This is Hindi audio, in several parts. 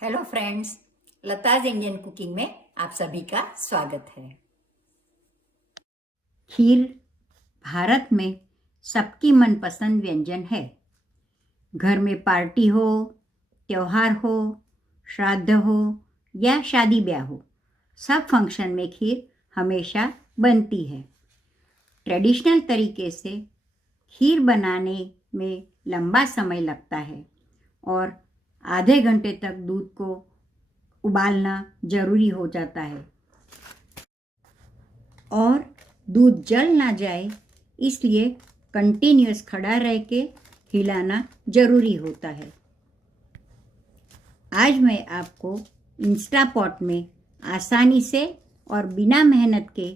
Hello friends, Lata's Indian cooking में आप सभी का स्वागत है। खीर भारत में सबकी मनपसंद व्यंजन है। घर में पार्टी हो, त्योहार हो, श्राद्ध हो या शादी ब्याह हो, सब फंक्शन में खीर हमेशा बनती है। ट्रेडिशनल तरीके से खीर बनाने में लंबा समय लगता है और आधे घंटे तक दूध को उबालना ज़रूरी हो जाता है और दूध जल ना जाए इसलिए कंटिन्यूअस खड़ा रह के हिलाना ज़रूरी होता है। आज मैं आपको इंस्टा पॉट में आसानी से और बिना मेहनत के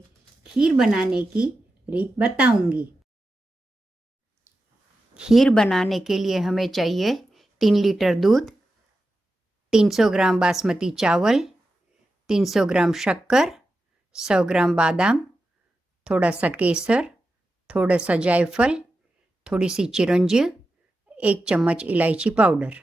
खीर बनाने की रीत बताऊंगी। खीर बनाने के लिए हमें चाहिए 3 लीटर दूध, 300 ग्राम बासमती चावल, 300 ग्राम शक्कर, 100 ग्राम बादाम, थोड़ा सा केसर, थोड़ा सा जायफल, थोड़ी सी चिरंजीव, 1 चम्मच इलायची पाउडर।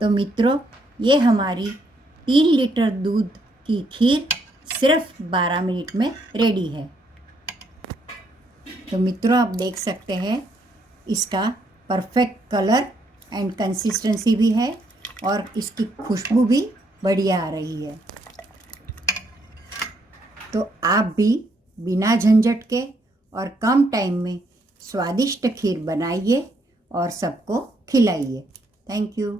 तो मित्रों, ये हमारी 3 लीटर दूध की खीर सिर्फ 12 मिनट में रेडी है। तो मित्रों, आप देख सकते हैं इसका परफेक्ट कलर एंड कंसिस्टेंसी भी है और इसकी खुशबू भी बढ़िया आ रही है। तो आप भी बिना झंझट के और कम टाइम में स्वादिष्ट खीर बनाइए और सबको खिलाइए। Thank you.